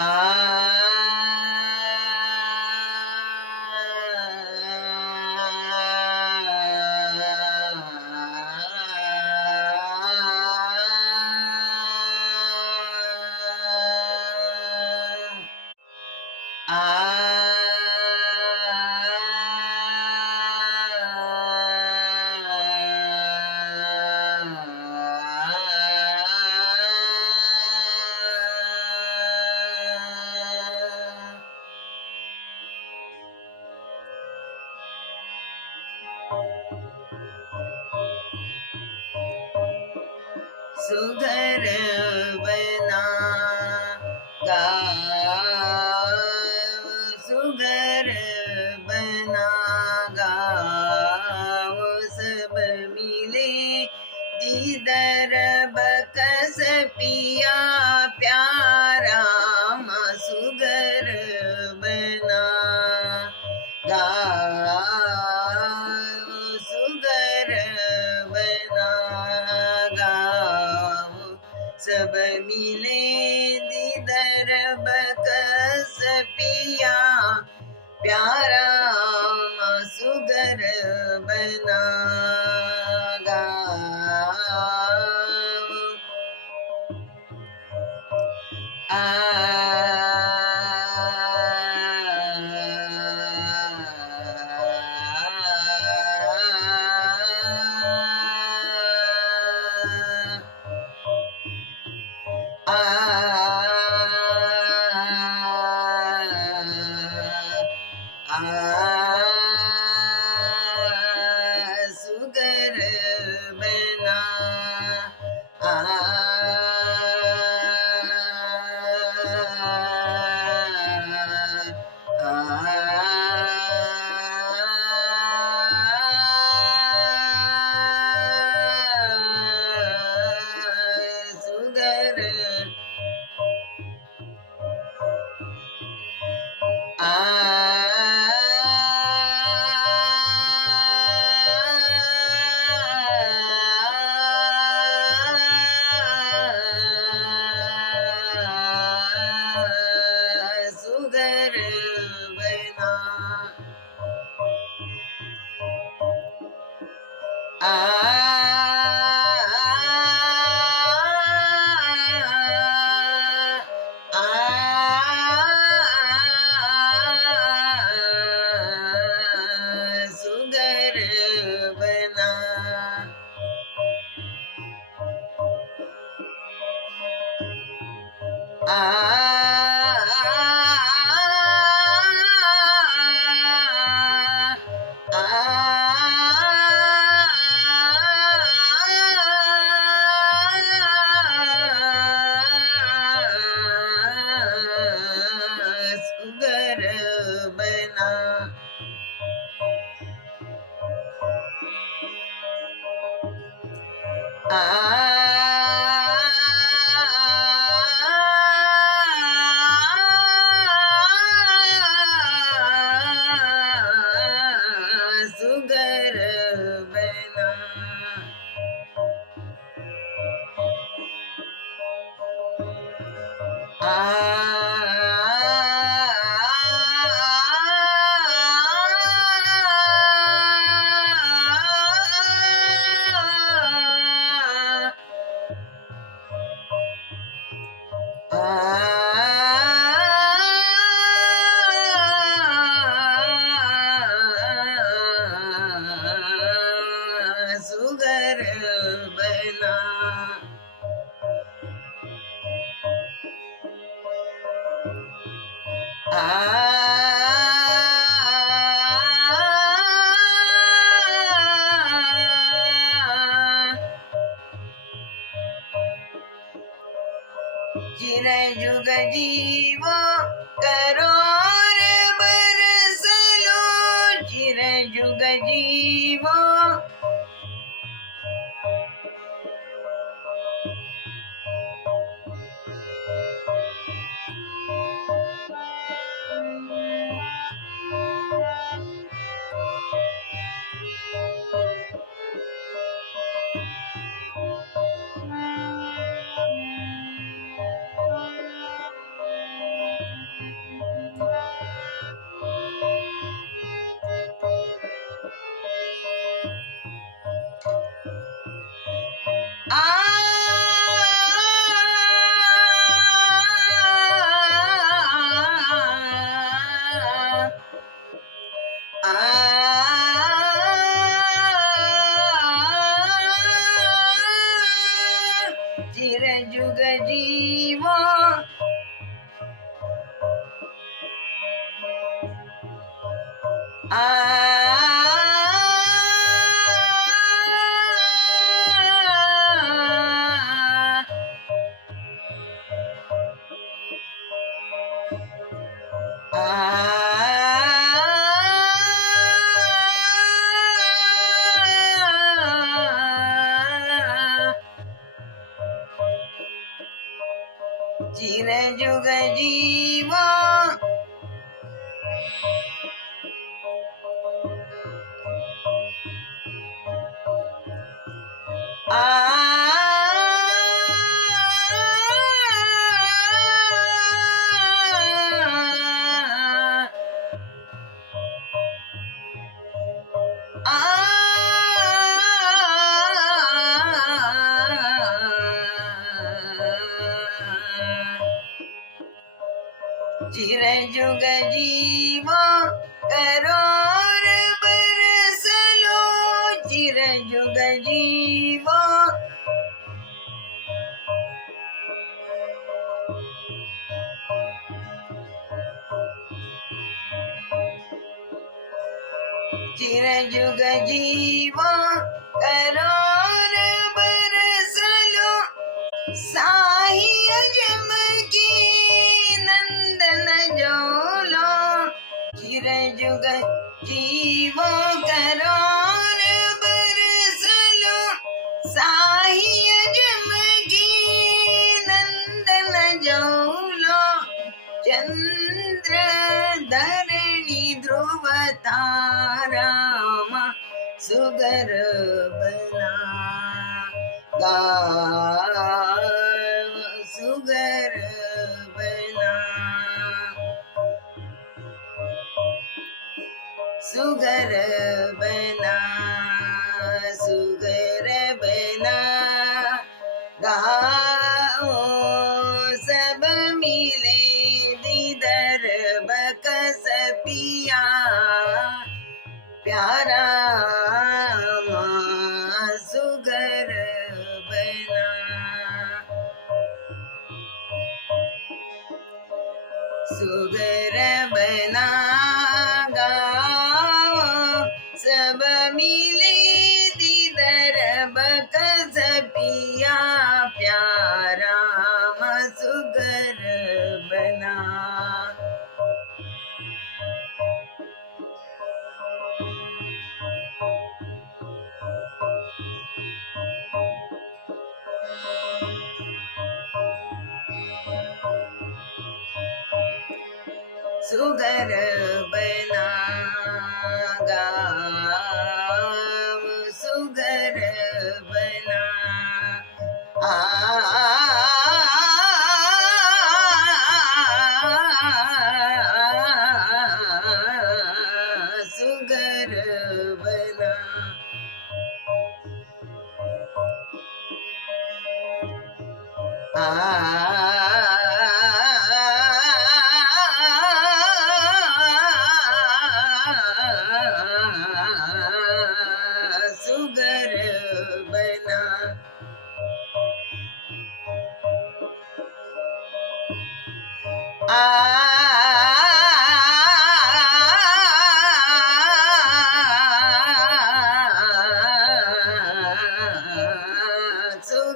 Ah. सुधर बना गाव सुगर बना गाव सब मिले जिधर बकस पिया Yeah. Ah. युग जीव करो रे Ah uh... 就开机。चिरयुग जीवा करो Sugar Bena, Sugar Bena, Gaha. Sugar बना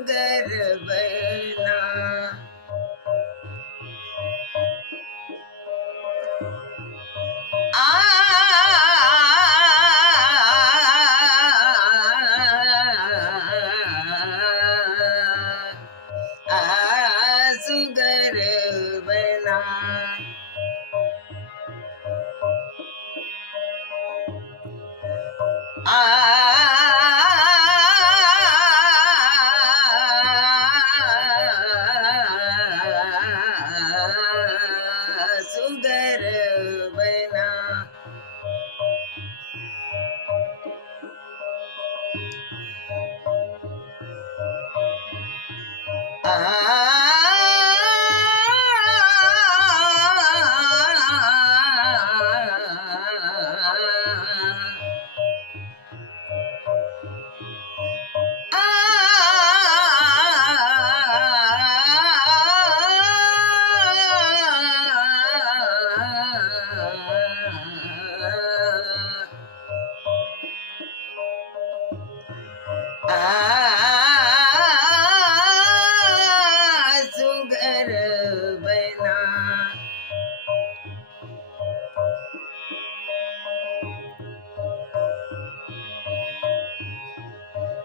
darbar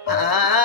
Ah.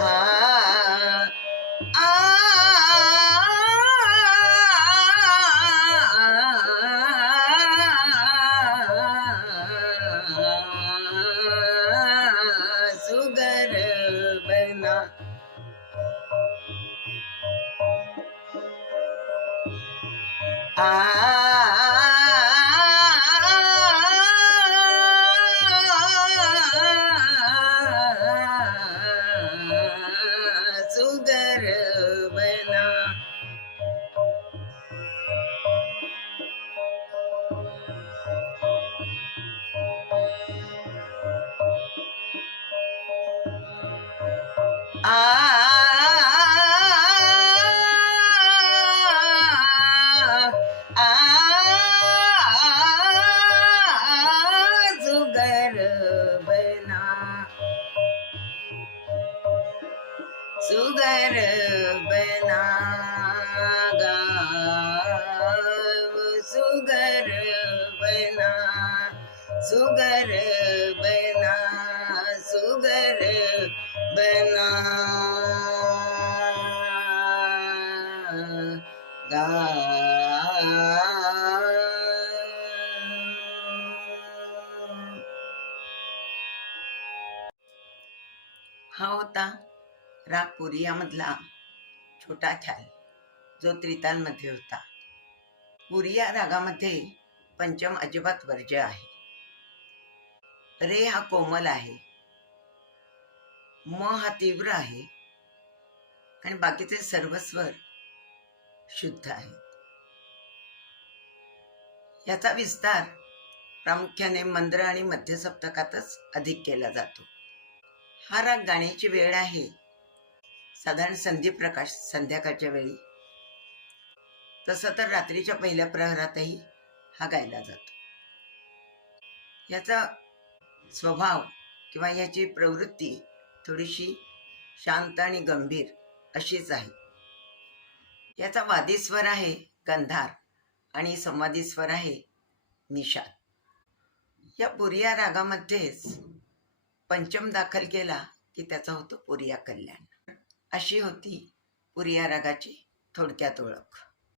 Ah, ah, ah, ah. हा होता पुरिया मधला छोटा ख्याल जो मध्ये होता पुरिया रागामध्ये पंचम अजिबात वर्ज्य आहे रे हा कोमल आहे म हा तीव्र आहे आणि बाकीचे सर्व स्वर शुद्ध आहे याचा विस्तार प्रामुख्याने मंद्र आणि मध्य अधिक केला जातो हा राग गाण्याची वेळ आहे साधारण संधी प्रकाश संध्याकाळच्या वेळी तसं तर रात्रीच्या पहिल्या प्रहरातही हा गायला जातो याचा स्वभाव किंवा याची प्रवृत्ती थोडीशी शांत आणि गंभीर अशीच आहे याचा वादी स्वर आहे गंधार आणि संवादी स्वर आहे निषाद या पुरिया रागामध्येच पंचम दाखल केला की त्याचा होतो पुरिया कल्याण अशी होती पुरिया रागाची थोडक्यात ओळख